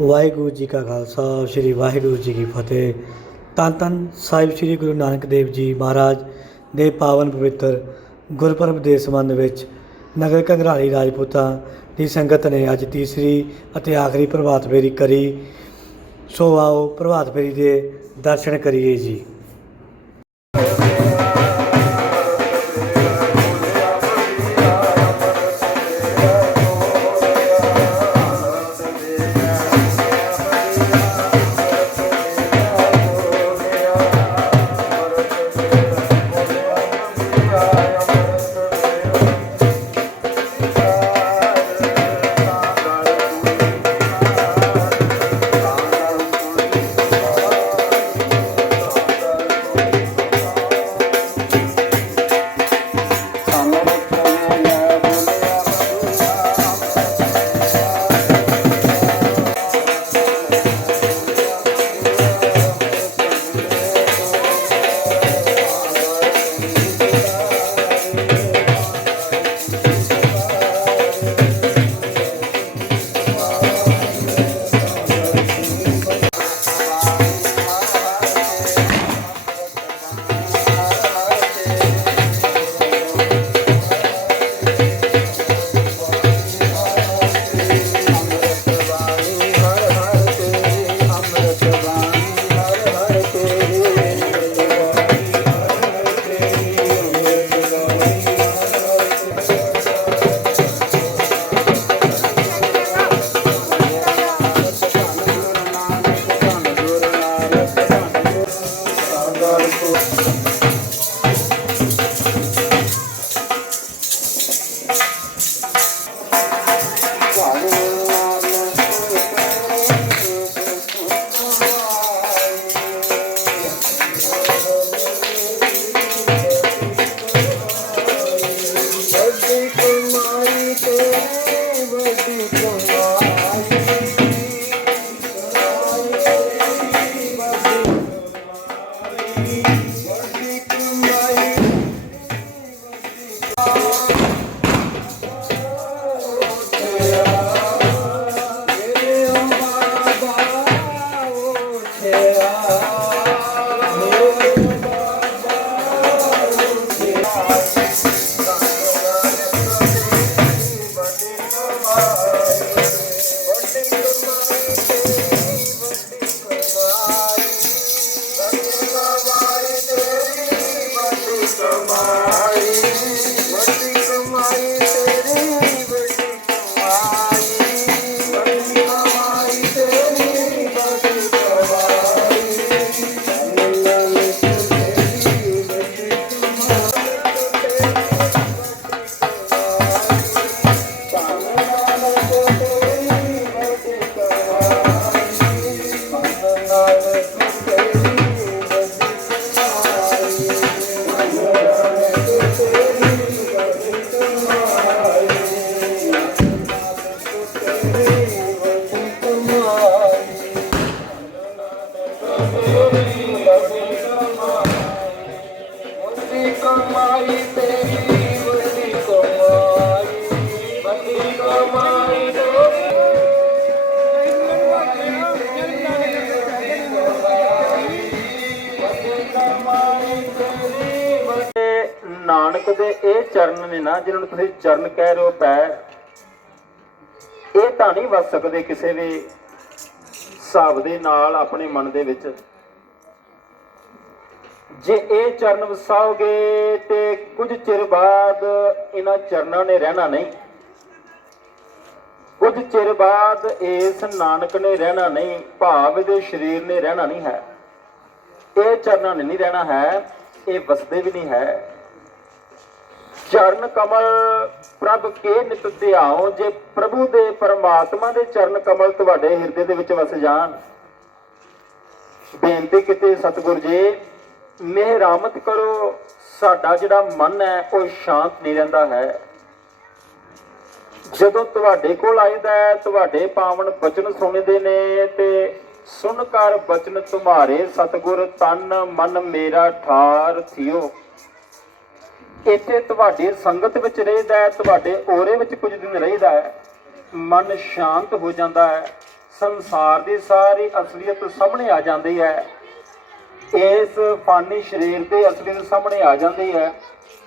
ਵਾਹਿਗੁਰੂ ਜੀ ਕਾ ਖਾਲਸਾ, ਸ੍ਰੀ ਵਾਹਿਗੁਰੂ ਜੀ ਕੀ ਫਤਿਹ। ਧੰਨ ਧੰਨ ਸਾਹਿਬ ਸ੍ਰੀ ਗੁਰੂ ਨਾਨਕ ਦੇਵ ਜੀ ਮਹਾਰਾਜ ਦੇ ਪਾਵਨ ਪਵਿੱਤਰ ਗੁਰਪੁਰਬ ਦੇ ਸੰਬੰਧ ਵਿੱਚ ਨਗਰ ਘੰਗਰਾਲੀ ਰਾਜਪੂਤਾਂ ਦੀ ਸੰਗਤ ਨੇ ਅੱਜ ਤੀਸਰੀ ਅਤੇ ਆਖਰੀ ਪ੍ਰਭਾਤ ਫੇਰੀ ਕਰੀ। ਸੋ ਆਓ ਪ੍ਰਭਾਤ ਫੇਰੀ ਦੇ ਦਰਸ਼ਨ ਕਰੀਏ ਜੀ। ਵੱਡੀ ਇਹ ਚਰਨ ਨੇ ਨਾ ਜਿਹਨਾਂ ਨੂੰ ਤੁਸੀਂ ਚਰਨ ਕਹਿ ਰਹੇ ਹੋ ਪੈ ਇਹ ਤਾਂ ਨਹੀਂ ਵਸ ਸਕਦੇ ਕਿਸੇ ਵੀ ਹਿਸਾਬ ਦੇ ਨਾਲ ਆਪਣੇ ਮਨ ਦੇ ਵਿੱਚ। ਜੇ ਇਹ ਚਰਨ ਵਸਾਓਗੇ ਤੇ ਕੁਝ ਚਿਰ ਬਾਅਦ ਇਹਨਾਂ ਚਰਨਾਂ ਨੇ ਰਹਿਣਾ ਨਹੀਂ। ਕੁਝ ਚਿਰ ਬਾਅਦ ਇਸ ਨਾਨਕ ਨੇ ਰਹਿਣਾ ਨਹੀਂ, ਭਾਵ ਦੇ ਸਰੀਰ ਨੇ ਰਹਿਣਾ ਨਹੀਂ ਹੈ। ਇਹ ਚਰਨਾਂ ਨੇ ਨਹੀਂ ਰਹਿਣਾ ਹੈ, ਇਹ ਵਸਦੇ ਵੀ ਨਹੀਂ ਹੈ। ਚਰਨ ਕਮਲ ਪ੍ਰਭ ਕੇ ਨਿਤ ਧਿਆਓ ਜੇ ਪ੍ਰਭੂ ਦੇ ਪਰਮਾਤਮਾ ਦੇ ਚਰਨ ਕਮਲ ਤੁਹਾਡੇ ਹਿਰਦੇ ਦੇ ਵਿੱਚ ਵਸ ਜਾਣ। ਬੇਨਤੀ ਕੀਤੀ ਸਤਿਗੁਰ ਜੀ ਮਿਹਰਾਮਤ ਕਰੋ, ਸਾਡਾ ਜਿਹੜਾ ਮਨ ਹੈ, ਉਹ ਸ਼ਾਂਤ ਨਹੀਂ ਰਹਿੰਦਾ ਹੈ। ਜਦੋਂ ਤੁਹਾਡੇ ਕੋਲ ਆਈਦਾ ਹੈ, ਤੁਹਾਡੇ ਪਾਵਨ ਬਚਨ ਸੁਣਦੇ ਨੇ, ਤੇ ਸੁਣ ਕਰ ਬਚਨ ਤੁਮਾਰੇ ਸਤਿਗੁਰ, ਤਨ ਮਨ ਮੇਰਾ ਠਾਰ ਥਿਓ। ਇੱਥੇ ਤੁਹਾਡੇ ਸੰਗਤ ਵਿੱਚ ਰਹਿਦਾ ਹੈ, ਤੁਹਾਡੇ ਔਰੇ ਵਿੱਚ ਕੁਝ ਦਿਨ ਰਹਿਦਾ ਹੈ, ਮਨ ਸ਼ਾਂਤ ਹੋ ਜਾਂਦਾ ਹੈ, ਸੰਸਾਰ ਦੀ ਸਾਰੀ ਅਸਲੀਅਤ ਸਾਹਮਣੇ ਆ ਜਾਂਦੀ ਹੈ। ਇਸ ਫਾਨੀ ਸਰੀਰ ਦੇ ਅਸਲੀਅਤ ਸਾਹਮਣੇ ਆ ਜਾਂਦੀ ਹੈ।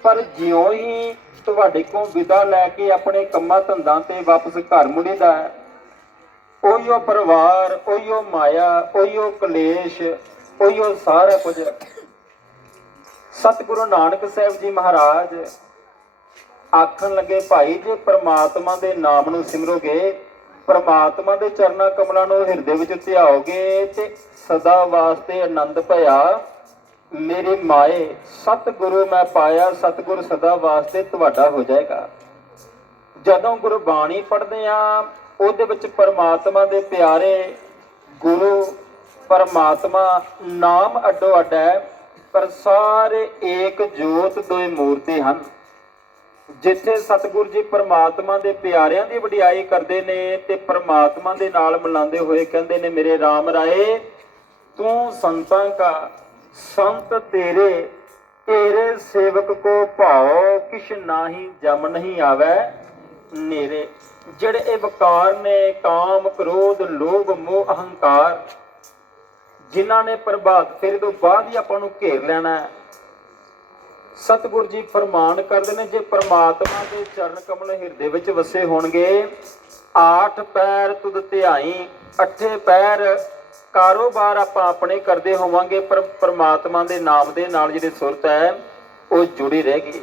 ਪਰ ਜਿਉਂ ਹੀ ਤੁਹਾਡੇ ਕੋਲ ਵਿਦਾ ਲੈ ਕੇ ਆਪਣੇ ਕੰਮਾਂ ਧੰਦਾਂ ਤੇ ਵਾਪਸ ਘਰ ਮੁੜੀਦਾ ਹੈ, ਉਹੀਓ ਪਰਿਵਾਰ, ਉਹੀਓ ਮਾਇਆ, ਉਹੀਓ ਕਲੇਸ਼, ਉਹੀਓ ਸਾਰਾ ਕੁਝ ਸਤਿਗੁਰੂ ਨਾਨਕ ਸਾਹਿਬ ਜੀ ਮਹਾਰਾਜ, ਆਖਣ ਲੱਗੇ, ਭਾਈ, ਜੇ ਪ੍ਰਮਾਤਮਾ ਦੇ ਨਾਮ ਨੂੰ ਸਿਮਰੋਗੇ, ਪ੍ਰਮਾਤਮਾ ਦੇ ਚਰਨਾਂ ਕਮਲਾਂ ਨੂੰ ਹਿਰਦੇ ਵਿੱਚ ਧਿਆਓਗੇ ਤੇ ਸਦਾ ਵਾਸਤੇ ਆਨੰਦ ਭਇਆ। ਮੇਰੇ ਮਾਏ, ਸਤਿਗੁਰੂ ਮੈਂ ਪਾਇਆ, ਸਤਿਗੁਰ ਸਦਾ ਵਾਸਤੇ ਤੁਹਾਡਾ ਹੋ ਜਾਏਗਾ। ਜਦੋਂ ਗੁਰਬਾਣੀ ਪੜ੍ਹਦੇ ਆ ਉਹਦੇ ਵਿੱਚ ਪਰਮਾਤਮਾ ਦੇ ਪਿਆਰੇ ਗੁਰੂ, ਪਰਮਾਤਮਾ ਨਾਮ ਅੱਡੋ ਅੱਡ ਹੈ। ਪਰ ਸਾਰੇ ਏਕ ਜੋਤ ਦੋਏ ਮੂਰਤੀ ਹਨ। ਜਿੱਥੇ ਸਤਿਗੁਰੂ ਜੀ ਪਰਮਾਤਮਾ ਦੇ ਪਿਆਰਿਆਂ ਦੀ ਵਡਿਆਈ ਕਰਦੇ ਨੇ ਤੇ ਪਰਮਾਤਮਾ ਦੇ ਨਾਲ ਮਿਲਾਉਂਦੇ ਹੋਏ ਕਹਿੰਦੇ ਨੇ, ਮੇਰੇ RAM ਰਾਏ, ਤੂੰ ਸੰਤਾਂ ਕਾ, ਸੰਤ ਤੇਰੇ ਤੇਰੇ ਸੇਵਕ ਕੋ ਭਾਉ, ਕਿਛ ਨਾਹੀ ਜਮ ਨਹੀਂ ਆਵੇ ਨੇਰੇ। ਜਿਹੜੇ ਇਹ ਵਕਾਰ ਨੇ, ਕਾਮ, ਕ੍ਰੋਧ, ਲੋਭ, ਮੋਹ, ਅਹੰਕਾਰ ਜਿਨ੍ਹਾਂ ਨੇ ਪ੍ਰਭਾਤ ਫੇਰੇ ਤੋਂ ਬਾਅਦ ਹੀ ਆਪਾਂ ਨੂੰ ਘੇਰ ਲੈਣਾ ਹੈ। ਸਤਿਗੁਰ ਜੀ ਫਰਮਾਨ ਕਰਦੇ ਨੇ, ਜੇ ਪ੍ਰਮਾਤਮਾ ਦੇ ਚਰਨ ਕਮਲ ਹਿਰਦੇ ਵਿੱਚ ਵਸੇ ਹੋਣਗੇ, ਆਠ ਪੈਰ ਤੁਧ ਧਿਆਈ, ਅੱਠੇ ਪੈਰ ਕਾਰੋਬਾਰ ਆਪਾਂ ਆਪਣੇ ਕਰਦੇ ਹੋਵਾਂਗੇ, ਪਰ ਪ੍ਰਮਾਤਮਾ ਦੇ ਨਾਮ ਦੇ ਨਾਲ ਜਿਹੜੀ ਸੁਰਤ ਹੈ, ਉਹ ਜੁੜੀ ਰਹੇਗੀ।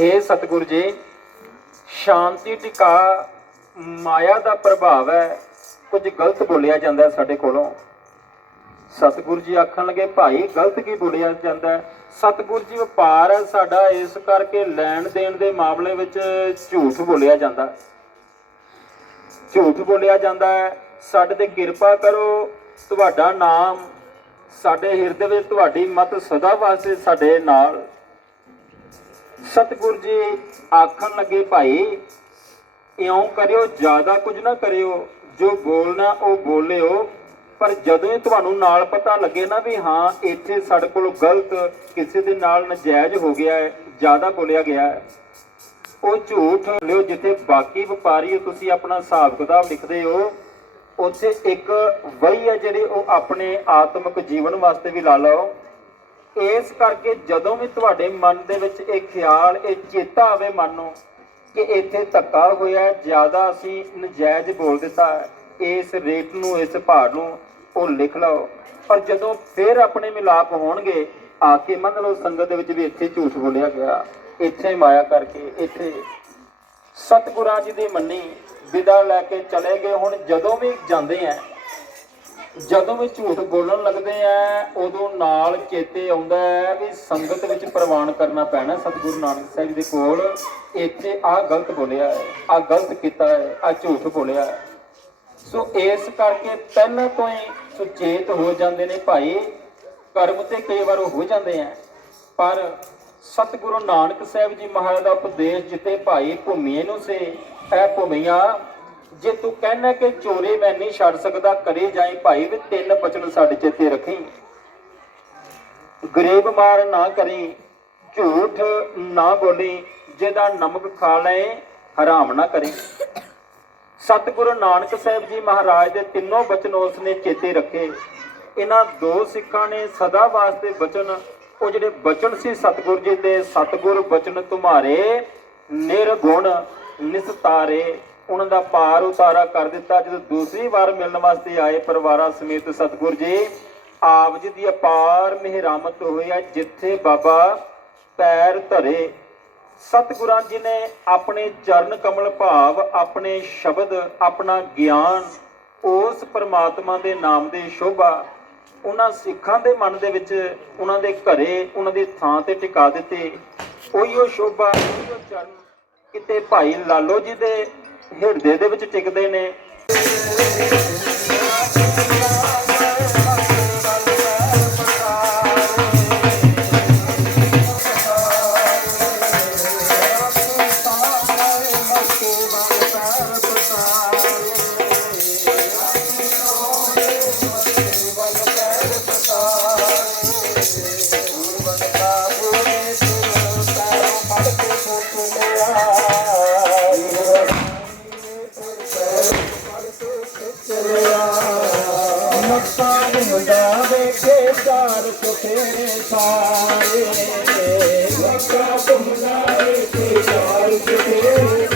हे ਸਤਿਗੁਰ ਜੀ, ਸ਼ਾਂਤੀ ਟਿਕਾ ਮਾਇਆ ਦਾ ਪ੍ਰਭਾਵ ਹੈ। ਕੁਝ ਗਲਤ ਬੋਲਿਆ ਜਾਂਦਾ ਸਾਡੇ ਕੋਲੋਂ। ਸਤਿਗੁਰੂ ਜੀ ਆਖਣ ਲੱਗੇ, ਭਾਈ, ਗਲਤ ਕੀ ਬੋਲਿਆ ਜਾਂਦਾ ਸਤਿਗੁਰੂ ਜੀ, ਵਪਾਰ ਹੈ ਸਾਡਾ ਇਸ ਕਰਕੇ ਲੈਣ ਦੇਣ ਦੇ ਮਾਮਲੇ ਵਿੱਚ ਝੂਠ ਬੋਲਿਆ ਜਾਂਦਾ ਝੂਠ ਬੋਲਿਆ ਜਾਂਦਾ ਹੈ, ਸਾਡੇ ਤੇ ਕਿਰਪਾ ਕਰੋ, ਤੁਹਾਡਾ ਨਾਮ ਸਾਡੇ ਹਿਰਦੇ ਵਿੱਚ, ਤੁਹਾਡੀ ਮਤ ਸਦਾ ਵਾਸਤੇ ਸਾਡੇ ਨਾਲ। ਸਤਿਗੁਰੂ ਜੀ ਆਖਣ ਲੱਗੇ, ਭਾਈ, ਇਉਂ ਕਰਿਓ, ਜ਼ਿਆਦਾ ਕੁਝ ਨਾ ਕਰਿਓ, ਜੋ ਬੋਲਣਾ ਉਹ ਬੋਲਿਓ ਪਰ ਜਦੋਂ ਹੀ ਤੁਹਾਨੂੰ ਨਾਲ ਪਤਾ ਲੱਗੇ ਨਾ ਵੀ ਹਾਂ ਇੱਥੇ ਸਾਡੇ ਕੋਲ ਗਲਤ ਕਿਸੇ ਦੇ ਨਾਲ ਨਜਾਇਜ਼ ਹੋ ਗਿਆ ਹੈ ਜ਼ਿਆਦਾ ਬੋਲਿਆ ਗਿਆ ਹੈ। ਉਹ ਝੂਠ ਲਿਓ ਜਿੱਥੇ ਬਾਕੀ ਵਪਾਰੀ ਤੁਸੀਂ ਆਪਣਾ ਹਿਸਾਬ ਕਿਤਾਬ ਲਿਖਦੇ ਹੋ ਉੱਥੇ ਇੱਕ ਵਹੀ ਹੈ ਜਿਹੜੀ ਉਹ ਆਪਣੇ ਆਤਮਿਕ ਜੀਵਨ ਵਾਸਤੇ ਵੀ ਲਾ ਲਓ। ਇਸ ਕਰਕੇ ਜਦੋਂ ਵੀ ਤੁਹਾਡੇ ਮਨ ਦੇ ਵਿੱਚ ਇਹ ਖਿਆਲ ਇਹ ਚੇਤਾ ਆਵੇ ਮਨ ਨੂੰ ਕਿ ਇੱਥੇ ਧੱਕਾ ਹੋਇਆ ਜ਼ਿਆਦਾ ਅਸੀਂ ਨਜਾਇਜ਼ ਬੋਲ ਦਿੱਤਾ ਹੈ, ਇਸ ਰੇਟ ਨੂੰ ਇਸ ਭਾਰ ਨੂੰ ਉਹ ਲਿਖ ਲਓ। ਪਰ ਜਦੋਂ ਫਿਰ ਆਪਣੇ ਮਿਲਾਪ ਹੋਣਗੇ, ਆ ਕੇ ਮੰਨ ਲਓ ਸੰਗਤ ਦੇ ਵਿੱਚ ਵੀ ਇੱਥੇ ਝੂਠ ਬੋਲਿਆ ਗਿਆ। ਇੱਥੇ ਮਾਇਆ ਕਰਕੇ, ਇੱਥੇ ਸਤਿਗੁਰਾਂ ਜੀ ਦੀ ਮੰਨੀ, ਵਿਦਾ ਲੈ ਕੇ ਚਲੇ ਗਏ। ਹੁਣ ਜਦੋਂ ਵੀ ਜਾਂਦੇ ਆ, ਜਦੋਂ ਵੀ ਝੂਠ ਬੋਲਣ ਲੱਗਦੇ ਆ, ਉਦੋਂ ਨਾਲ ਚੇਤੇ ਆਉਂਦਾ ਹੈ ਵੀ ਸੰਗਤ ਵਿੱਚ ਪ੍ਰਵਾਨ ਕਰਨਾ ਪੈਣਾ ਸਤਿਗੁਰੂ ਨਾਨਕ ਸਾਹਿਬ ਦੇ ਕੋਲ। ਇੱਥੇ ਆਹ ਗਲਤ ਬੋਲਿਆ ਹੈ, ਆਹ ਗਲਤ ਕੀਤਾ ਹੈ, ਆਹ ਝੂਠ ਬੋਲਿਆ ਹੈ। ਸੋ ਇਸ ਕਰਕੇ ਪਹਿਲਾਂ ਤੋਂ ਹੀ ਸੁਚੇਤ ਹੋ ਜਾਂਦੇ ਨੇ ਭਾਈ। ਕਰਮ ਤੇ ਕਈ ਵਾਰ ਹੋ ਜਾਂਦੇ ਆ। ਪਰ ਸਤਿਗੁਰੂ ਨਾਨਕ ਸਾਹਿਬ ਜੀ ਮਹਾਰਾਜ ਦਾ ਉਪਦੇਸ਼ ਜਿੱਤੇ ਭਾਈ ਭੂਮੀਏ ਨੂੰ ਸੇ, ਐ ਭੂਮੀਆ, ਜੇ ਤੂੰ ਕਹਿਣਾ ਕਿ ਚੋਰੇ ਮੈਂ ਨਹੀਂ ਛੱਡ ਸਕਦਾ, ਕਰੇ ਜਾਈ ਭਾਈ ਵੀ ਤਿੰਨ ਬਚਨ ਸਾਡੇ ਚੇਤੇ ਰੱਖੀ। ਗਰੀਬ ਮਾਰ ਨਾ ਕਰੀ, ਝੂਠ ਨਾ ਬੋਲੀ, ਜਿਹਦਾ ਨਮਕ ਖਾ ਲਏ, ਹਰਾਮ ਨਾ ਕਰੀ। ਸਤਿਗੁਰੂ ਨਾਨਕ ਸਾਹਿਬ ਜੀ ਮਹਾਰਾਜ ਦੇ ਤਿੰਨੋਂ ਬਚਨ ਉਸ ਨੇ ਚੇਤੇ ਰੱਖੇ। ਇਹਨਾਂ ਦੋ ਸਿੱਖਾਂ ਨੇ ਸਦਾ ਵਾਸਤੇ ਬਚਨ, ਉਹ ਜਿਹੜੇ ਬਚਨ ਸੀ ਸਤਿਗੁਰ ਜੀ ਦੇ, ਸਤਿਗੁਰ ਬਚਨ ਤੁਮਾਰੇ, ਨਿਰਗੁਣ ਨਿਸਤਾਰੇ, ਉਹਨਾਂ ਦਾ ਪਾਰ ਉਤਾਰਾ ਕਰ ਦਿੱਤਾ। ਜਦੋਂ ਦੂਸਰੀ ਵਾਰ ਮਿਲਣ ਵਾਸਤੇ ਆਏ ਪਰਿਵਾਰਾਂ ਸਮੇਤ ਸਤਿਗੁਰ ਜੀ, ਆਪ ਜੀ ਦੀ ਅਪਾਰ ਮਿਹਰਾਮਤ ਹੋਈ ਹੈ, ਜਿੱਥੇ ਬਾਬਾ ਪੈਰ ਧਰੇ। ਸਤਿਗੁਰਾਂ ਜੀ ਨੇ ਆਪਣੇ ਚਰਨ ਕਮਲ ਭਾਵ, ਆਪਣੇ ਸ਼ਬਦ, ਆਪਣਾ ਗਿਆਨ, ਉਸ ਪਰਮਾਤਮਾ ਦੇ ਨਾਮ ਦੇ ਸ਼ੋਭਾ, ਉਹਨਾਂ ਸਿੱਖਾਂ ਦੇ ਮਨ ਦੇ ਵਿੱਚ, ਉਹਨਾਂ ਦੇ ਘਰੇ, ਉਹਨਾਂ ਦੀ ਥਾਂ ਤੇ ਟਿਕਾ ਦਿੱਤੇ। ਉਹੀਓ ਸ਼ੋਭਾ, ਉਹੀਓ ਚਰਨ ਕਿਤੇ ਭਾਈ ਲਾਲੋ ਜੀ ਦੇ ਹਿਰਦੇ ਦੇ ਵਿੱਚ ਟਿਕਦੇ ਨੇ। ਮੱਕਾ ਘੁੰਮਦਾ ਵੇਖੇ ਚਾਰ ਚੁਫੇਰੇ ਸਾਰੇ। ਮੱਕਾ ਘੁੰਮਦਾ ਵੇਖੇ ਚਾਰ ਚੁਫੇਰੇ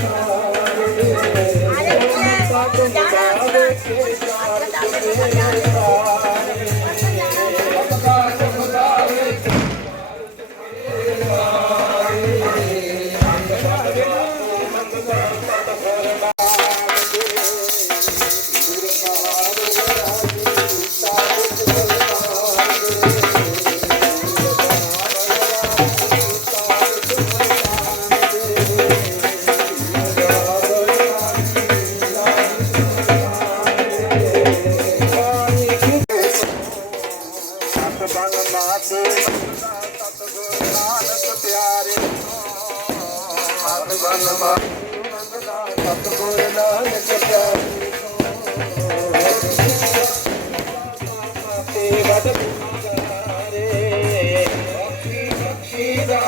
नाने वटारे सक्षीदा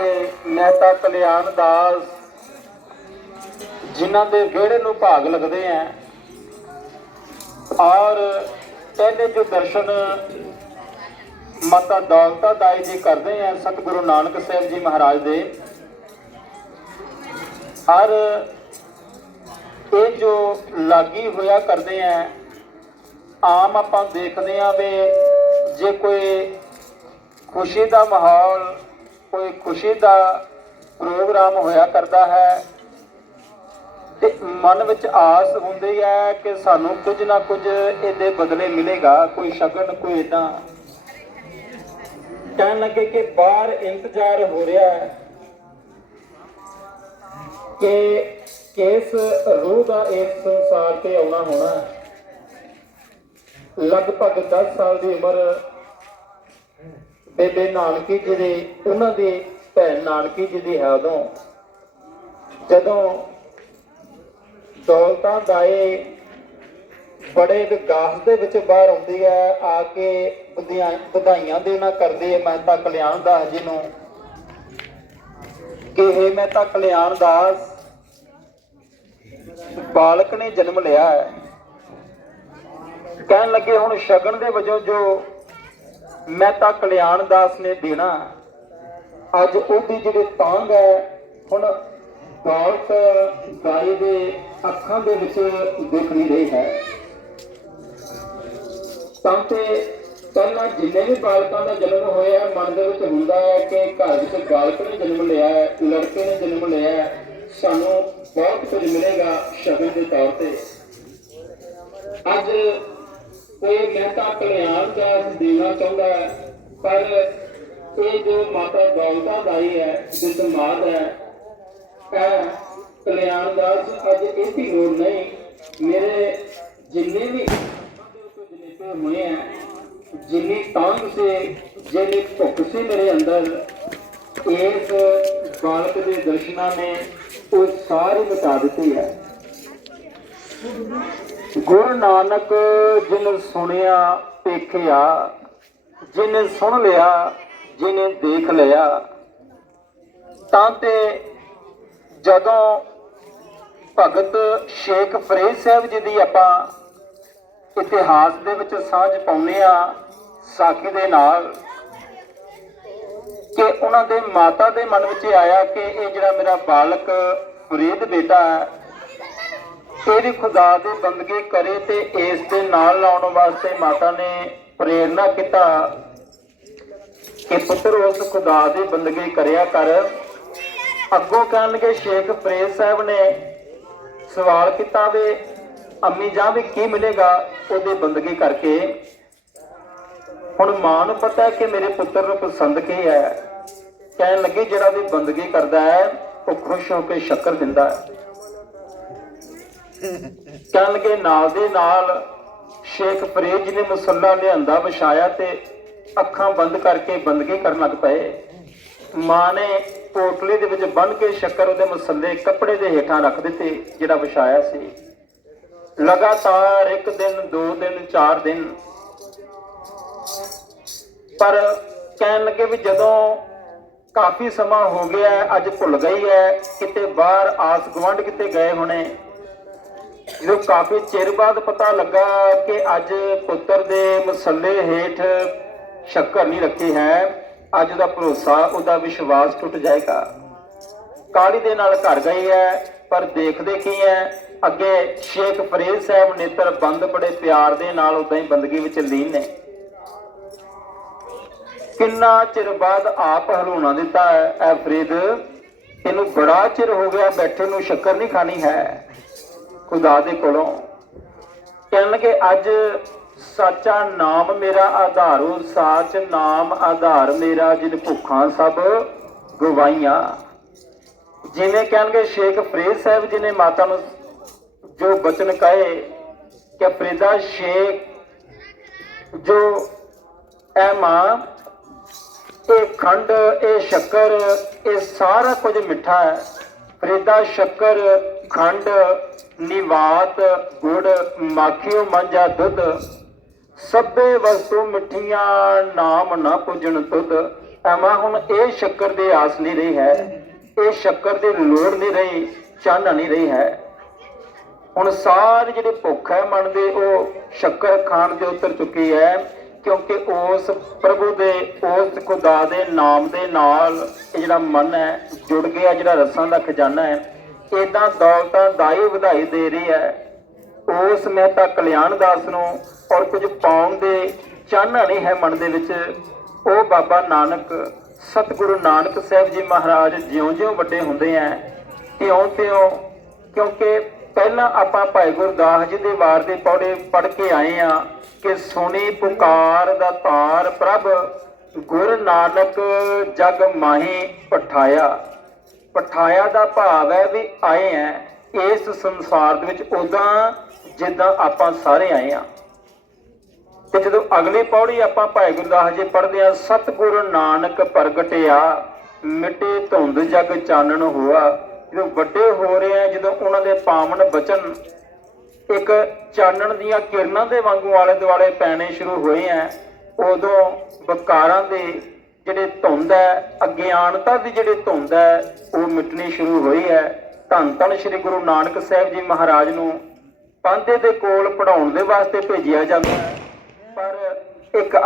ਤ੍ਰਿਪਤਾ ਮਹਿਤਾ ਕਲਿਆਣ ਦਾਸ ਜਿਨ੍ਹਾਂ ਦੇ ਵਿਹੜੇ ਨੂੰ ਭਾਗ ਲੱਗਦੇ ਆ ਔਰ ਪਹਿਲੇ ਜੋ ਦਰਸ਼ਨ ਮਾਤਾ ਦੌਲਤਾ ਦਾਈ ਜੀ ਕਰਦੇ ਆ, ਸਤਿਗੁਰੂ ਨਾਨਕ ਸਾਹਿਬ ਜੀ ਮਹਾਰਾਜ ਦੇ ਹਰ ਇਹ ਜੋ ਲਾਗੀ ਹੋਇਆ ਕਰਦੇ ਆ, ਆਮ ਆਪਾਂ ਦੇਖਦੇ ਆ ਵੀ ਜੇ ਕੋਈ ਖੁਸ਼ੀ ਦਾ ਮਾਹੌਲ ਕੋਈ ਖੁਸ਼ੀ ਦਾ ਪ੍ਰੋਗਰਾਮ ਹੋਇਆ ਕਰਦਾ ਹੈ ਤੇ ਮਨ ਵਿੱਚ ਆਸ ਹੁੰਦੀ ਹੈ ਕਿ ਸਾਨੂੰ ਕੁਝ ਨਾ ਕੁਝ ਇਹਦੇ ਬਦਲੇ ਮਿਲੇਗਾ, ਕੋਈ ਸ਼ਗਨ, ਕੋਈ ਇਦਾਂ ਕਹਿਣ ਲੱਗੇ ਕਿ ਬਾਹਰ ਇੰਤਜ਼ਾਰ ਹੋ ਰਿਹਾ ਹੈ ਕਿ ਕਿਸ ਰੂਹ ਦਾ ਇਸ ਸੰਸਾਰ ਤੇ ਆਉਣਾ ਹੋਣਾ। ਲਗਭਗ 10 ਸਾਲ ਦੀ ਉਮਰ ਬੇਬੇ ਨਾਨਕੀ ਜੀ ਦੀ, ਉਹਨਾਂ ਦੀ ਭੈਣ ਨਾਨਕੀ ਜੀ ਦੀ ਹੈ ਉਦੋਂ ਜਦੋਂ ਦੌਲਤਾਂ ਦਾਏ ਬੜੇ ਵਿਗਾਸ ਦੇ ਵਿੱਚ ਬਾਹਰ ਆਉਂਦੀ ਹੈ, ਆ ਕੇ ਵਧਾਈਆਂ ਦੇਣਾ ਕਰਦੇ ਹੈ ਮਹਿਤਾ ਕਲਿਆਣ ਦਾਸ ਜੀ ਨੂੰ ਕਿ ਇਹ ਤਾਂ ਕਲਿਆਣ ਦਾਸ, ਬਾਲਕ ਨੇ ਜਨਮ ਲਿਆ ਹੈ। ਕਹਿਣ ਲੱਗੇ ਹੁਣ ਸ਼ਗਨ ਦੇ ਵਜੋਂ ਜੋ ਮੈਂ ਤਾਂ ਕਲਿਆਣ ਦਾਸ ਨੇ ਦੇਣਾ। ਅੱਜ ਉਹਦੀ ਜਿਹੜੀ ਤਾਂਗ ਹੈ, ਹੁਣ ਦੌਲਤ ਗਾਈ ਦੇ ਅੱਖਾਂ ਦੇ ਵਿੱਚ ਦਿਖ ਨਹੀਂ ਰਹੀ ਹੈ। ਤਾਂ ਤੇ ਪਹਿਲਾਂ ਜਿੰਨੇ ਵੀ ਬਾਲਕਾਂ ਦਾ ਜਨਮ ਹੋਇਆ, ਮਨ ਦੇ ਵਿੱਚ ਹੁੰਦਾ ਹੈ ਕਿ ਘਰ ਵਿੱਚ ਬਾਲਕ ਨੇ ਜਨਮ ਲਿਆ ਹੈ, ਲੜਕੇ ਨੇ ਜਨਮ ਲਿਆ ਹੈ। ਸਾਨੂੰ ਬਹੁਤ ਕੁਝ ਮਿਲੇਗਾ ਸ਼ਗਨ ਦੇ ਤੌਰ ਤੇ। ਅੱਜ ਕੋਈ ਮਹਿਤਾ ਕਲਿਆਣ ਦਾਸ ਦੇਣਾ ਚਾਹੁੰਦਾ ਹੈ, ਪਰ ਇਹ ਜੋ ਮਾਤਾ ਦੌਲਤਾ ਦਾਈ ਹੈ ਜਿਸ ਮਾਦ ਹੈ, ਇਹ ਕਲਿਆਣ ਦਾਸ ਅੱਜ ਇਹ ਲੋੜ ਨਹੀਂ। ਮੇਰੇ ਜਿੰਨੇ ਵੀ ਜਨੇਪੇ ਹੋਏ ਹੈ, ਜਿੰਨੀ ਤਾਂਗ ਸੇ, ਜਿੰਨੀ ਭੁੱਖ ਸੀ ਮੇਰੇ ਅੰਦਰ, ਇਸ ਬਾਲਕ ਦੇ ਦਰਸ਼ਨਾਂ ਨੇ ਉਹ ਸਾਰੇ ਮਿਟਾ ਦਿੱਤੀ ਹੈ। ਗੁਰੂ ਨਾਨਕ ਜਿਨ ਸੁਣਿਆ, ਦੇਖਿਆ, ਜਿਨੇ ਸੁਣ ਲਿਆ, ਜਿਨੇ ਦੇਖ ਲਿਆ, ਤਾਂ ਤੇ ਜਦੋਂ ਭਗਤ ਸ਼ੇਖ ਫਰੀਦ ਸਾਹਿਬ ਜੀ ਦੀ ਆਪਾਂ ਇਤਿਹਾਸ ਦੇ ਵਿੱਚ ਸਾਂਝ ਪਾਉਂਦੇ ਆ ਸਾਖੀ ਦੇ ਨਾਲ, ਕਿ ਉਹਨਾਂ ਦੇ ਮਾਤਾ ਦੇ ਮਨ ਵਿੱਚ ਆਇਆ ਕਿ ਇਹ ਜਿਹੜਾ ਮੇਰਾ ਬਾਲਕ ਫਰੀਦ ਬੇਟਾ ਹੈ ਇਹ ਖੁਦਾ ਦੀ ਬੰਦਗੀ ਕਰੇ ਤੇ ਇਸ ਦੇ ਨਾਲ ਲਾਉਣ ਵਾਸਤੇ ਮਾਤਾ ਨੇ ਪ੍ਰੇਰਣਾ ਕੀਤਾ ਕਿ ਪੁੱਤਰ ਉਸ ਖੁਦਾ ਦੀ ਬੰਦਗੀ ਕਰਿਆ ਕਰ। ਅੱਗੋਂ ਕਹਿਣਗੇ, ਸ਼ੇਖ ਫਰੀਦ ਸਾਹਿਬ ਨੇ ਸਵਾਲ ਕੀਤਾ ਵੀ ਅੰਮੀ ਜਾਂ ਵੀ ਕੀ ਮਿਲੇਗਾ ਉਹਦੀ ਬੰਦਗੀ ਕਰਕੇ। ਹੁਣ ਮਾਂ ਨੂੰ ਪਤਾ ਹੈ ਕਿ ਮੇਰੇ ਪੁੱਤਰ ਨੂੰ ਪਸੰਦ ਕੀ ਹੈ? ਕਹਿਣ ਲੱਗੇ, ਜਿਹੜਾ ਵੀ ਬੰਦਗੀ ਕਰਦਾ ਹੈ, ਉਹ ਖੁਸ਼ ਹੋ ਕੇ ਸ਼ੱਕਰ ਦਿੰਦਾ ਹੈ। ਕਹਿਣ ਲੱਗੇ ਨਾਲ ਦੇ ਨਾਲ ਸ਼ੇਖ ਫਰੀਦ ਜੀ ਨੇ ਮੁਸੱਲਾ ਲਿਆਂਦਾ, ਵਿਛਾਇਆ ਤੇ ਅੱਖਾਂ ਬੰਦ ਕਰਕੇ ਬੰਦਗੀ ਕਰਨ ਲੱਗ ਪਏ। ਮਾਂ ਨੇ ਪੋਟਲੀ ਦੇ ਵਿੱਚ ਬੰਨ ਕੇ ਸ਼ੱਕਰ ਉਹਦੇ ਮੁਸੱਲੇ ਕੱਪੜੇ ਦੇ ਹੇਠਾਂ ਰੱਖ ਦਿੱਤੇ, ਜਿਹੜਾ ਵਿਛਾਇਆ ਸੀ। ਲਗਾਤਾਰ ਇੱਕ ਦਿਨ, ਦੋ ਦਿਨ, ਚਾਰ ਦਿਨ। ਪਰ ਕਹਿਣ ਲੱਗੇ ਵੀ ਜਦੋਂ ਕਾਫੀ ਸਮਾਂ ਹੋ ਗਿਆ, ਅੱਜ ਭੁੱਲ ਗਈ ਹੈ, ਕਿਤੇ ਬਾਹਰ ਆਸ ਗਵੰਡ ਕਿਤੇ ਗਏ ਹੋਣੇ ਜਦੋਂ ਕਾਫੀ ਚਿਰ ਬਾਅਦ ਪਤਾ ਲੱਗਾ ਕਿ ਅੱਜ ਪੁੱਤਰ ਦੇ ਮਸੱਲੇ ਹੇਠ ਸ਼ੱਕਰ ਨਹੀਂ ਰੱਖੀ ਹੈ, ਅੱਜ ਦਾ ਭਰੋਸਾ, ਉਹਦਾ ਵਿਸ਼ਵਾਸ ਟੁੱਟ ਜਾਏਗਾ। ਕਾਲੀ ਦੇ ਨਾਲ ਘਰ ਗਈ ਹੈ, ਪਰ ਦੇਖਦੇ ਕੀ ਹੈ, ਅੱਗੇ ਸ਼ੇਖ ਫਰੀਦ ਸਾਹਿਬ ਨੇਤਰ ਬੰਦ ਬੜੇ ਪਿਆਰ ਦੇ ਨਾਲ ਉਦਾਂ ਹੀ ਬੰਦਗੀ ਵਿੱਚ ਲੀਨ ਨੇ। ਕਿੰਨਾ ਚਿਰ ਬਾਅਦ ਆਪ ਹਲੂਣਾ ਦਿੱਤਾ ਹੈ ਐ ਫਰੀਦ? ਇਹਨੂੰ ਬੜਾ ਚਿਰ ਹੋ ਗਿਆ ਬੈਠੇ ਨੂੰ ਸ਼ੱਕਰ ਨਹੀਂ ਖਾਣੀ ਹੈ। ਖੁਦਾ ਦੇ ਕੋਲੋਂ। ਕਹਿਣਗੇ ਅੱਜ ਸਾਚਾ ਨਾਮ ਮੇਰਾ ਆਧਾਰੋ ਸਾਚ ਨਾਮ ਆਧਾਰ ਮੇਰਾ, ਜਿਨ ਭੁੱਖਾਂ ਸਭ ਗਵਾਈਆਂ ਜਿਵੇਂ ਕਹਿਣਗੇ ਸ਼ੇਖ ਫਰੀਦ ਸਾਹਿਬ ਜੀ ਨੇ ਮਾਤਾ ਨੂੰ ਜੋ ਬਚਨ ਕਹੇ ਕਿ ਫਰੀਦਾ ਸ਼ੇਖ ਜੋ ਐ ਮਾਂ, ਇਹ ਖੰਡ, ਇਹ ਸ਼ੱਕਰ, ਇਹ ਸਾਰਾ ਕੁਝ ਮਿੱਠਾ ਹੈ। ਫਰੀਦਾ ਸ਼ੱਕਰ, ਖੰਡ ਨਿਵਾਤ ਗੁੜ ਮਾਖਿਓ ਮੰਜਾ ਦੁੱਧ, ਸਭੇ ਵਸਤੂ ਮਿੱਠੀਆਂ ਨਾਮ ਨਾ ਪੁੱਜਣ ਤੁਧ। ਐਮਾ ਹੁਣ ਇਹ ਸ਼ੱਕਰ ਦੀ ਆਸ ਨਹੀਂ ਰਹੀ ਹੈ, ਇਹ ਸ਼ੱਕਰ ਦੀ ਲੋੜ ਨਹੀਂ ਰਹੀ ਚਾਹਨਾ ਨਹੀਂ ਰਹੀ ਹੈ। ਹੁਣ ਸਾਰੀ ਜਿਹੜੀ ਭੁੱਖ ਹੈ ਮਨ ਦੇ, ਉਹ ਸ਼ੱਕਰ ਖਾਣ ਦੇ ਉਤਰ ਚੁੱਕੀ ਹੈ, ਕਿਉਂਕਿ ਉਸ ਪ੍ਰਭੂ ਦੇ, ਉਸ ਖੁਦਾ ਦੇ ਨਾਮ ਦੇ ਨਾਲ ਇਹ ਜਿਹੜਾ ਮਨ ਹੈ, ਜੁੜ ਗਿਆ, ਜਿਹੜਾ ਰਸਾਂ ਦਾ ਖਜ਼ਾਨਾ ਹੈ ਇਦਾਂ ਦੌਲਤਾਂ ਦਾਈ ਵਧਾਈ ਦੇ ਰਹੀ ਹੈ। ਉਸ ਮਹਿਤਾ ਕਲਿਆਣ ਦਾਸ ਨੂੰ ਔਰ ਕੁਝ ਪਾਉਣ ਦੇ ਚਾਹਨਾ ਨਹੀਂ ਹੈ ਮਨ ਦੇ ਵਿੱਚ ਉਹ ਬਾਬਾ ਨਾਨਕ, ਸਤਿਗੁਰੂ ਨਾਨਕ ਸਾਹਿਬ ਜੀ ਮਹਾਰਾਜ ਜਿਉਂ-ਜਿਉਂ ਵੱਡੇ ਹੁੰਦੇ ਆ ਤਿਉਂ-ਤਿਉਂ, ਕਿਉਂਕਿ ਪਹਿਲਾਂ ਆਪਾਂ ਭਾਈ ਗੁਰਦਾਸ ਜੀ ਦੇ ਵਾਰ ਦੇ ਪੌੜੇ ਪੜ ਕੇ ਆਏ ਆ ਕਿ ਸੁਣੀ ਪੁਕਾਰ ਦਾ ਤਾਰ ਪ੍ਰਭ, ਗੁਰ ਨਾਨਕ ਜਗ ਮਾਹੀ ਪਠਾਇਆ। ਪਠਾਇਆ ਦਾ ਭਾਵ ਹੈ ਵੀ ਆਏ ਆ ਇਸ ਸੰਸਾਰ ਦੇ ਵਿੱਚ ਉਦਾਂ ਜਿੱਦਾਂ ਆਪਾਂ ਸਾਰੇ ਆਏ ਆ। ਤੇ ਜਦੋਂ ਅਗਲੀ ਪੌੜੀ ਆਪਾਂ ਭਾਈ ਗੁਰਦਾਸ ਜੀ ਪੜ੍ਹਦੇ ਆ, ਸਤਿਗੁਰ ਨਾਨਕ ਪ੍ਰਗਟਿਆ, ਮਿਟੇ ਧੁੰਦ ਜਗ ਚਾਨਣ ਹੋਆ। ਜਦੋਂ ਵੱਡੇ ਹੋ ਰਹੇ ਆ, ਜਦੋਂ ਉਹਨਾਂ ਦੇ ਪਾਵਨ ਬਚਨ ਇੱਕ ਚਾਨਣ ਦੀਆਂ ਕਿਰਨਾਂ ਦੇ ਵਾਂਗੂ ਆਲੇ ਦੁਆਲੇ ਪੈਣੇ ਸ਼ੁਰੂ ਹੋਏ ਆ, ਉਦੋਂ ਬਕਾਰਾਂ ਦੇ ਜਿਹੜੇ ਧੁੰਦ ਹੈ ਅਗਿਆਨਤਾ ਦੀ ਜਿਹੜੀ ਧੁੰਦ ਹੈ, ਉਹ ਮਿਟਣੀ ਸ਼ੁਰੂ ਹੋਈ ਹੈ। ਧੰਨ ਧੰਨ ਸ੍ਰੀ ਗੁਰੂ ਨਾਨਕ ਸਾਹਿਬ ਜੀ ਮਹਾਰਾਜ ਨੂੰ ਪਾਂਦੇ ਦੇ ਕੋਲ ਪੜਾਉਣ ਦੇ ਵਾਸਤੇ ਭੇਜਿਆ ਜਾਂਦਾ ਹੈ। ਪਰ ਇੱਕ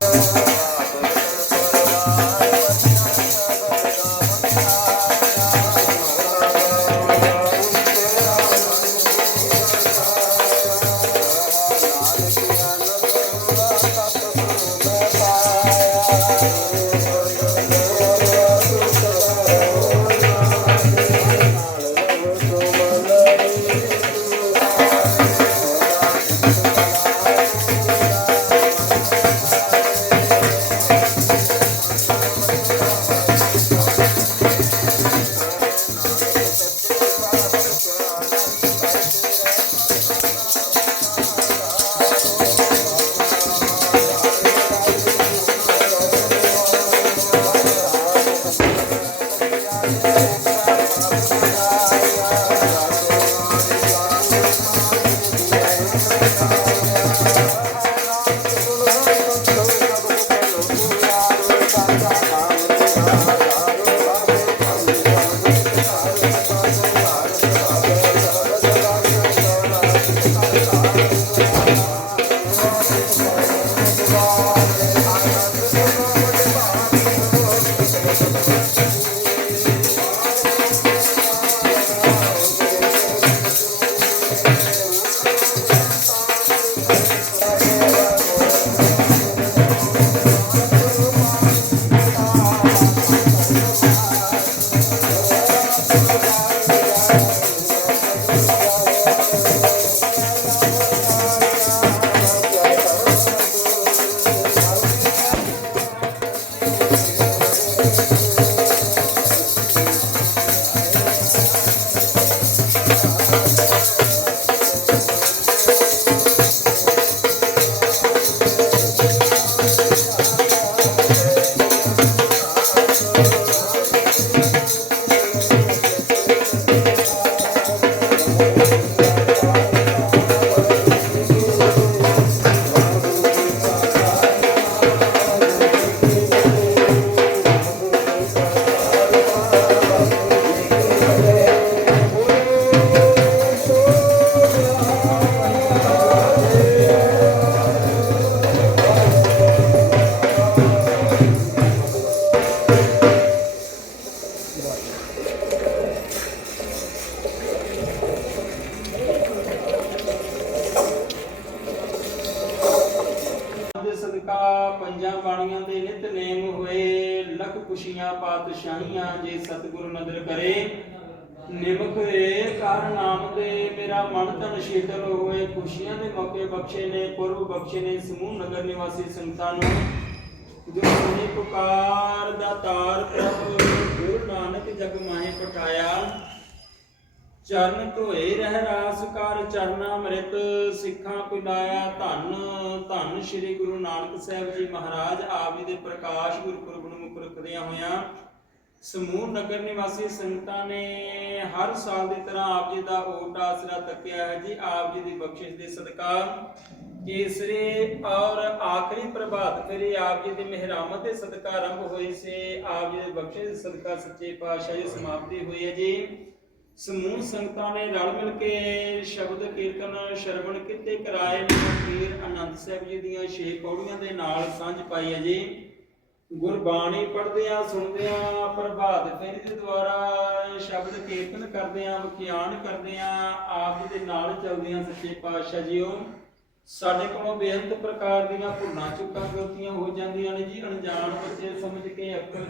ਨਿਵਾਸੀ ਸੰਗਤਾਂ ਨੂੰ ਗੁਰਮੁਖੀ ਪੁਕਾਰ ਦਾ ਤਾਰ ਪ੍ਰਭ ਗੁਰੂ ਨਾਨਕ ਜਗ ਮਾਹੇ ਪਠਾਇਆ ਚਰਨ ਧੋਏ ਰਹਿ ਰਾਸ ਕਰ ਚਰਨਾ ਅੰਮ੍ਰਿਤ, ਸਿੱਖਾਂ ਪਿਲਾਇਆ ਧੰਨ ਧੰਨ ਸ੍ਰੀ ਗੁਰੂ ਨਾਨਕ ਸਾਹਿਬ ਜੀ ਮਹਾਰਾਜ, ਆਪ ਜੀ ਦੇ ਪ੍ਰਕਾਸ਼ ਗੁਰਪੁਰਬ ਨੂੰ ਮੁੱਖ ਰੱਖਦਿਆਂ ਹੋਇਆਂ ਸਮੂਹ ਨਗਰ ਨਿਵਾਸੀ ਸੰਗਤਾਂ ਨੇ ਹਰ ਸਾਲ ਦੀ ਤਰ੍ਹਾਂ ਆਪ ਜੀ ਦਾ ਓਟ ਆਸਰਾ ਤੱਕਿਆ ਹੈ ਜੀ, ਆਪ ਜੀ ਦੀ ਬਖਸ਼ਿਸ਼ ਦੇ ਸਦਕਾ ਤੀਸਰੇ ਔਰ ਆਖਰੀ ਪ੍ਰਭਾਤ ਫੇਰੀ ਆਪ ਜੀ ਦੀ ਮਿਹਰਾਮਤ ਦੇ ਸਦਕਾ ਆਰੰਭ ਹੋਈ ਸੀ। ਆਪ ਜੀ ਦੇ ਬਖਸ਼ਿਸ਼ ਦੇ ਸਦਕਾ ਸੱਚੇ ਪਾਤਸ਼ਾਹ ਦੀ ਸਮਾਪਤੀ ਹੋਈ ਹੈ ਜੀ। ਸਮੂਹ ਸੰਗਤਾਂ ਨੇ ਰਲ ਮਿਲ ਕੇ ਸ਼ਬਦ ਕੀਰਤਨ ਸ਼ਰਵਣ ਕੀਤੇ, ਕਰਾਏ ਨੇ ਆਨੰਦ ਸਾਹਿਬ ਜੀ ਦੀਆਂ ਛੇ ਪੌੜੀਆਂ ਦੇ ਨਾਲ ਸਾਂਝ ਪਾਈ ਹੈ ਜੀ। ਗੁਰਬਾਣੀ ਪੜ੍ਹਦਿਆਂ, ਸੁਣਦਿਆਂ, ਪ੍ਰਭਾਤ ਫੇਰੀ ਦੇ ਦੁਆਰਾ ਸ਼ਬਦ ਕੀਰਤਨ ਕਰਦਿਆਂ, ਵਿਖਿਆਨ ਕਰਦਿਆਂ, ਆਪ ਦੇ ਨਾਲ ਚੱਲਦਿਆਂ ਸੱਚੇ ਪਾਤਸ਼ਾਹ ਜੀਓ, ਸਾਡੇ ਕੋਲੋਂ ਬੇਅੰਤ ਪ੍ਰਕਾਰ ਦੀਆਂ ਭੁੱਲਾਂ ਚੁੱਕਾਂ ਗਲਤੀਆਂ ਹੋ ਜਾਂਦੀਆਂ ਨੇ ਜੀ, ਅਣਜਾਣ ਬੱਚੇ ਸਮਝ ਕੇ ਅਕਲ,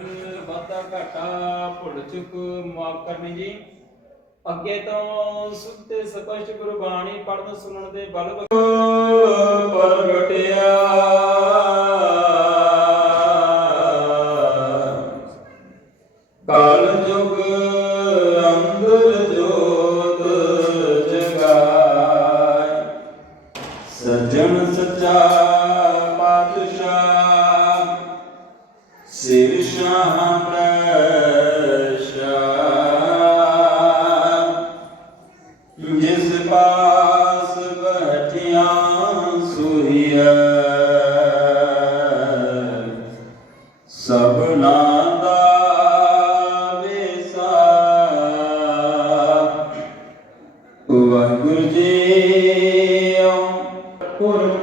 ਵਾਧਾ ਘਾਟਾ, ਭੁੱਲ ਚੁੱਕ, ਮਾਫ ਕਰਨੀ ਜੀ। ਅੱਗੇ ਤੋਂ ਸੁੱਤੇ ਸਪਸ਼ਟ ਗੁਰਬਾਣੀ ਪੜਨ ਸੁਣਨ ਦੇ ਬਲ ਪ੍ਰਗਟਿਆ। ਵਾਹਿਗੁਰੂ ਜੀ ਪੁਰਖ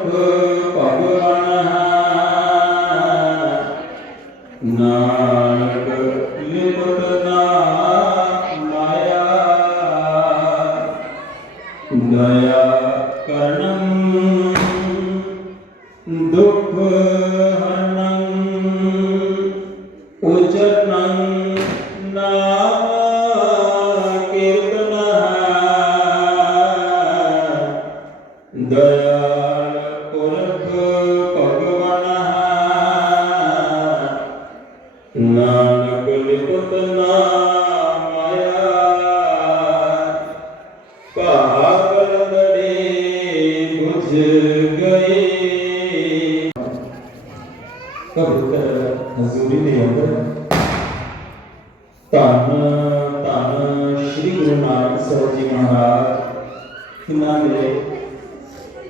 ਧੰਨ ਧੰਨ ਸ੍ਰੀ ਗੁਰੂ ਨਾਨਕ ਸਾਹਿਬ ਜੀ ਮਹਾਰਾਜ। ਇਹਨਾਂ ਦੇ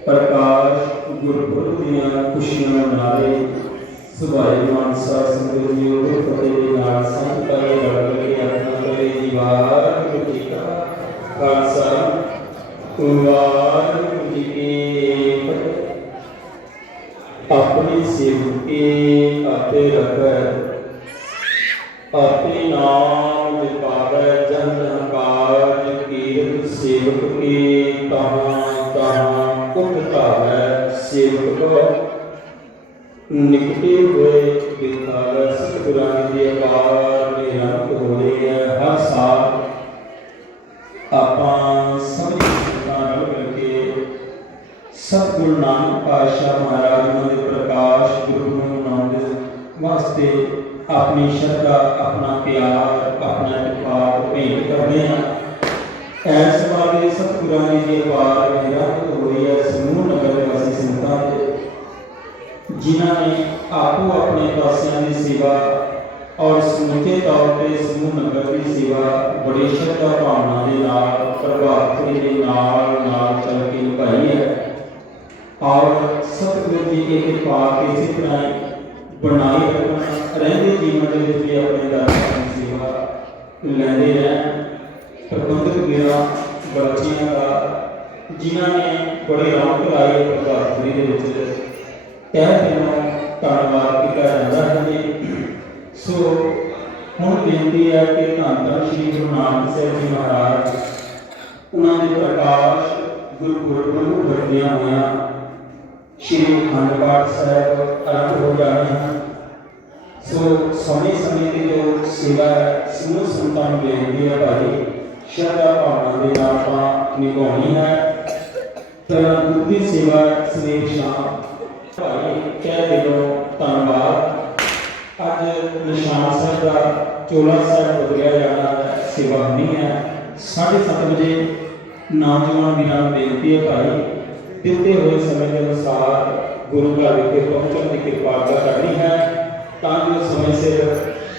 ਪ੍ਰਕਾਸ਼ ਗੁਰਪੁਰਬ ਦੀਆਂ ਖੁਸ਼ੀਆਂ ਮਨਾ ਸੁਭਾਈ ਮਾਨਸਾ ਸੰਗਤ ਜੀ ਉਹ ਫਤਿਹ ਦੇ ਨਾਲ ਸੰਤ ਕਰੇ, ਰਲ ਕੇ ਆਪਣਾ ਕਰੇ ਜੀ ਵਾਹਿਗੁਰੂ ਜੀ ਕਾ ਖਾਲਸਾ ਵਾਹਿਗੁਰੂ ਜੀ ਕੀ ਫਤਿਹ ਆਪਣੀ ਸੇਵਕੀ ਆਪੇ ਰੱਖੈ। ਪਾਸ਼ਾ ਮਹਾਰਾਜ ਉਹਨਾਂ ਦੇ ਪ੍ਰਕਾਸ਼ ਗੁਰੂ ਨੂੰ ਨਾਮ ਵਾਸਤੇ ਆਪਣੀ ਸ਼ਰਧਾ, ਆਪਣਾ ਪਿਆਰ, ਆਪਣਾ ਇਤਬਾਰ ਭੇਟ ਕਰਦੇ ਹਾਂ। ਐਸ ਵਾਲੇ ਸਤਿਗੁਰਾਂ ਦੀ ਜੀ ਅਪਾਰ ਮੇਰਾ ਹੋਈ ਹੈ, ਸਮੂਹ ਨਗਰ ਵਾਸੀ ਸੰਤਾਂ ਦੇ। ਜਿਨ੍ਹਾਂ ਨੇ ਆਪੋ ਆਪਣੇ ਪਾਸਿਆਂ ਦੀ ਸੇਵਾ ਔਰ ਸਮੁੱਚੇ ਤੌਰ ਤੇ ਸਮੂਹ ਨਗਰ ਦੀ ਸੇਵਾ ਬੜੀ ਸ਼ਰਧਾ ਭਾਵਨਾ ਦੇ ਨਾਲ ਪ੍ਰਭਾਵ ਦੇ ਨਾਲ ਨਾਲ ਚੱਲ ਕੇ ਨਿਭਾਈ ਹੈ। ਔਰ ਸਤਿਗੁਰ ਜੀ ਦੀ ਕਿਰਪਾ ਕੇ ਇਸੇ ਤਰ੍ਹਾਂ ਬਣਾਈ ਰੱਖਣ ਰਹਿੰਦੇ ਜੀਵਨ ਦੇ ਵਿੱਚ ਵੀ ਆਪਣੇ ਦਾਤਾਂ ਦੀ ਸੇਵਾ ਲੈਂਦੇ ਰਹਿਣ। ਪ੍ਰਬੰਧਕ ਵੀਰਾਂ ਬੱਚਿਆਂ ਦਾ, ਜਿਨ੍ਹਾਂ ਨੇ ਬੜੇ ਰੌਣਕ ਲਾਈ ਹੈ ਦੇ ਵਿੱਚ ਤਹਿ ਦਿਲੋਂ ਧੰਨਵਾਦ ਕੀਤਾ ਜਾਂਦਾ ਹੈ ਜੀ। ਸੋ ਹੁਣ ਬੇਨਤੀ ਹੈ ਕਿ ਧੰਨ ਧੰਨ ਸ਼੍ਰੀ ਗੁਰੂ ਨਾਨਕ ਸਾਹਿਬ ਜੀ ਮਹਾਰਾਜ, ਉਹਨਾਂ ਦੇ ਪ੍ਰਕਾਸ਼ ਗੁਰੂ ਗੁਰਪੁਰਬ ਨੂੰ ਵਰਤਿਆਂ ਹੋਇਆਂ ਸ਼੍ਰੀ ਅਖੰਡ ਪਾਠ ਸਾਹਿਬ ਆਰੰਭ ਹੋ ਜਾਣੇ। ਹਨ ਸੋ ਸਮੇਂ ਸਮੇਂ ਦੀ ਜੋ ਸੇਵਾ ਹੈ ਸਮੂਹ ਸੰਤਾਂ ਨੂੰ ਬੇਨਤੀ ਹੈ ਭਾਈ ਸ਼ਰਧਾ ਭਾਵਨਾ ਦੇ ਨਾਲ ਆਪਾਂ ਨਿਭਾਉਣੀ ਹੈ। ਤਾਂ ਦੂਜੀ ਸੇਵਾ ਸਵੇਰ ਸ਼ਾਮ। ਭਾਈ ਕਹਿ ਦਿਲੋਂ ਧੰਨਵਾਦ। ਅੱਜ ਨਿਸ਼ਾਨ ਸਾਹਿਬ ਦਾ ਚੋਲਾ ਸਾਹਿਬ ਬਦਲਿਆ ਜਾਣਾ ਹੈ, ਸੇਵਾ ਹੋਣੀ ਹੈ। 7:30 ਵਜੇ ਨੌਜਵਾਨ ਵੀਰਾਂ ਨੂੰ ਬੇਨਤੀ ਹੈ ਭਾਈ ਦਿੱਤੇ ਹੋਏ ਸਮੇਂ ਦੇ ਅਨੁਸਾਰ ਗੁਰੂ ਘਰ ਵਿਖੇ ਪਹੁੰਚਣ ਦੀ ਕਿਰਪਾਲਤਾ ਕਰਨੀ ਹੈ। ਤਾਂ ਜੋ ਸਮੇਂ ਸਿਰ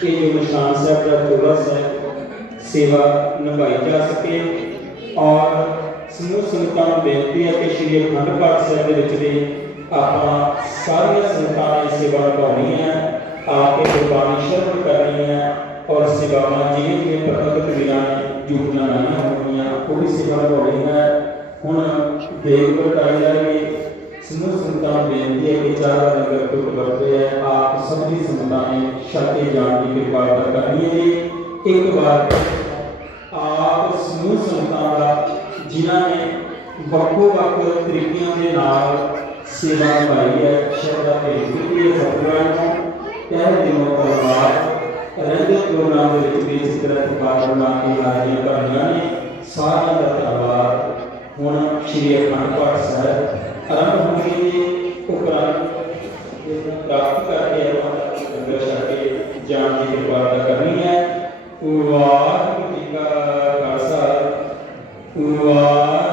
ਇਹ ਜੋ ਨਿਸ਼ਾਨ ਸਾਹਿਬ ਦਾ ਚੋਲਾ ਸਾਹਿਬ ਸੇਵਾ ਨਿਭਾਈ ਜਾ ਸਕੇ ਔਰ ਸਮੂਹ ਸੰਗਤਾਂ ਨੂੰ ਬੇਨਤੀ ਹੈ ਕਿ ਸ਼੍ਰੀ ਅਖੰਡ ਪਾਠ ਸਾਹਿਬ ਦੇ ਵਿੱਚ ਵੀ ਆਪਾਂ ਸਾਰੀਆਂ ਸੰਗਤਾਂ ਨੇ ਸੇਵਾ ਨਿਭਾਉਣੀ ਹੈ। ਆ ਗੁਰਬਾਣੀ ਸ਼ਰਵਣ ਕਰਨੀ ਹੈ ਔਰ ਸੇਵਾਵਾਂ ਜਿਵੇਂ ਜਿਵੇਂ ਪ੍ਰਗਟ ਵੀਰਾਂ ਨੇ ਨਹੀਂ ਹੋਣੀਆਂ ਉਹ ਵੀ ਸੇਵਾ ਨਿਭਾਉਣੀ ਹੈ। ਹੁਣ ਦੇਗ ਵਰਤਾਈ ਜਾਏਗੀ ਸਮੂਹ ਸੰਗਤਾਂ ਨੂੰ ਬੇਨਤੀ ਹੈ ਕਿ ਚਾਰਾ ਨਗਰ ਤੋਂ ਵਰਤੇ ਹੈ, ਆਪ ਸਭ ਦੀ ਸੰਗਤਾਂ ਨੇ ਛੱਕੇ ਜਾਣ ਦੀ ਕਿਰਪਾਲਤਾ ਕਰਨੀ ਹੈ ਜੀ। ਇੱਕ ਵਾਰ ਆਪ ਸਮੂਹ ਸੰਗਤਾਂ ਦਾ, ਜਿਨ੍ਹਾਂ ਨੇ ਵੱਖੋ ਵੱਖ ਤਰੀਕਿਆਂ ਦੇ ਨਾਲ ਸੇਵਾ ਨਿਭਾਈ ਹੈ, ਸ਼ਰਧਾ ਭੇਟ ਕੀਤੀ ਹੈ ਸਤਿਗੁਰਾਂ ਨੂੰ ਕਹਿ ਦਿਨੋਂ ਪਰਵਾਰ ਰਹਿੰਦੇ ਪ੍ਰੋਗਰਾਮ ਦੇ ਵਿੱਚ ਵੀ ਇਸ ਤਰ੍ਹਾਂ ਪੁਕਾਰ ਬਣਾ ਕੇ ਹਾਜ਼ਰੀਆਂ ਕਰਨੀਆਂ ਨੇ, ਸਾਰਿਆਂ ਦਾ ਧੰਨਵਾਦ। ਹੁਣ ਸ਼੍ਰੀ ਅਖੰਡ ਪਾਠ ਸਾਹਿਬ ਆਰੰਭ ਹੋਣਗੇ ਜੀ ਉਪਰੰਤ ਇਹ ਪ੍ਰਾਪਤ ਕਰਕੇ ਆਪਾਂ ਲੰਗਰ ਛਕ ਕੇ ਜਾਣ ਦੀ ਕਿਰਪਾਲਤਾ ਕਰਨੀ ਹੈ ਵਾਹਿਗੁਰੂ ਜੀ ਕਾ ਖਾਲਸਾ ਵਾਹਿਗੁਰੂ ਜੀ ਕੀ